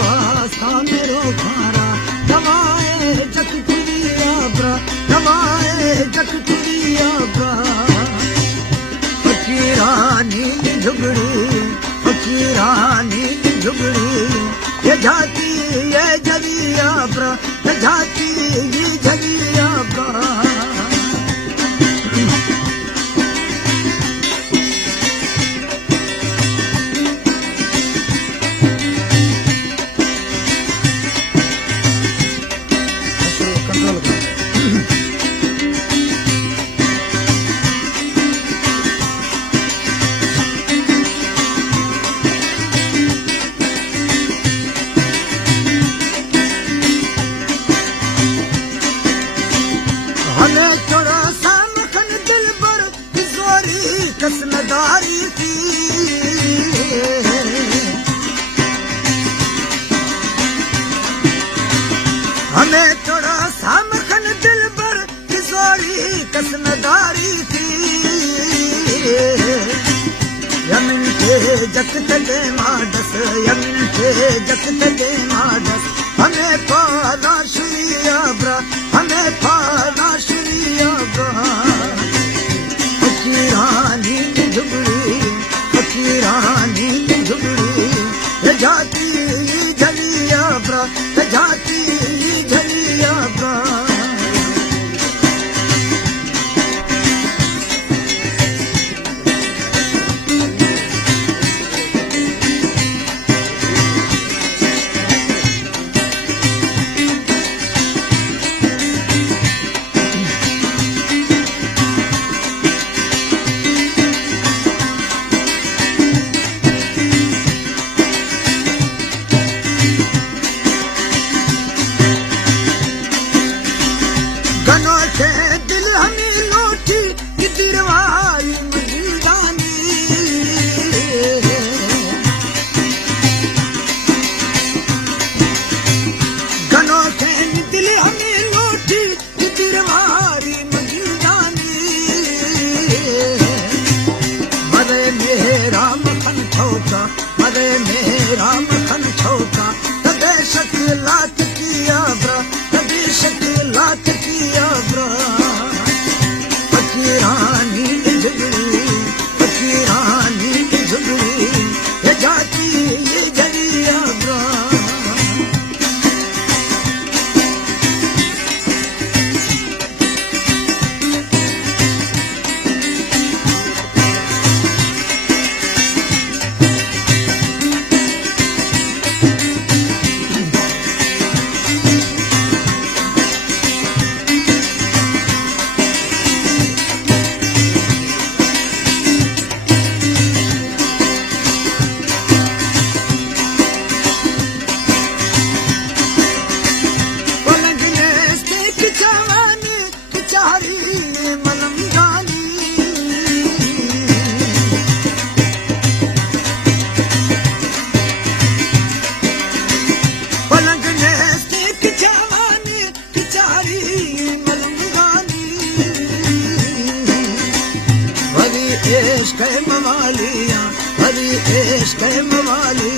वास्ता मेरो खारा दवाए जक तुरिया ब्रा दवाए जक तुरिया ब्रा फकीरानी झुगड़ी ये जाती ये जरिया ब्रा ये जाती ये जरिया ब्रा कसमदारी थी हमें थोड़ा सा मखन दिल पर किशोरी कसमदारी थी यमिन के जक तले माडस यमिन के जक तले माडस हमें पाना शुरिया ब्रा हमें पाना शुरिया ब्रा फकीरानी झुगड़ी ये जाती झलिया ब्रा ये जाती झलिया ब्रा दिल हमें लौटी कि दिलवारी मजीदानी गनों के दिल हमें लौटी कि दिलवारी मजीदानी मरे मेरा मखन छोका मरे मेरा मखन छोका तबे शक्लात किया ब्रा तबे शक्लात किया ब्रा फकीरानी झुगड़ी ये जाती ये जरिया ब्रा इश्क़ मवालिया हरी इश्क़ मवालिया